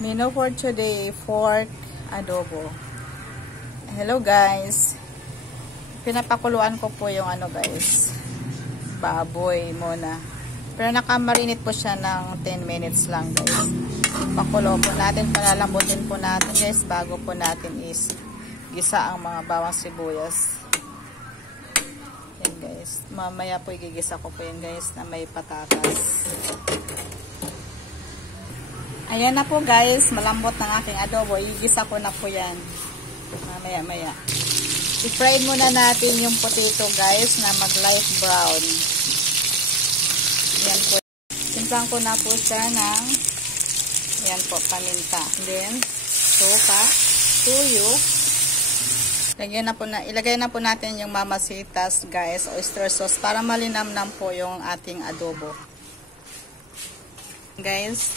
Menu for today, pork adobo. Hello guys. Pinapakuluan ko po yung guys, baboy muna. Pero nakamarinate po siya ng 10 minutes lang guys. Pakulo po natin, palalambutin po natin guys bago po natin gisa ang mga bawang sibuyas. Yan guys. Mamaya po igigisa ko po yan guys na may patatas. Ayan na po guys, malambot ng aking adobo. Igisa ko na po yan. Maya. I-fry muna natin yung potato guys na mag light brown. Yan po. Simplang ko na po siya ng yan po, paminta. Then, suka, tuyo. Ilagay na po natin yung mamasitas guys, oyster sauce para malinamnam po yung ating adobo. Guys,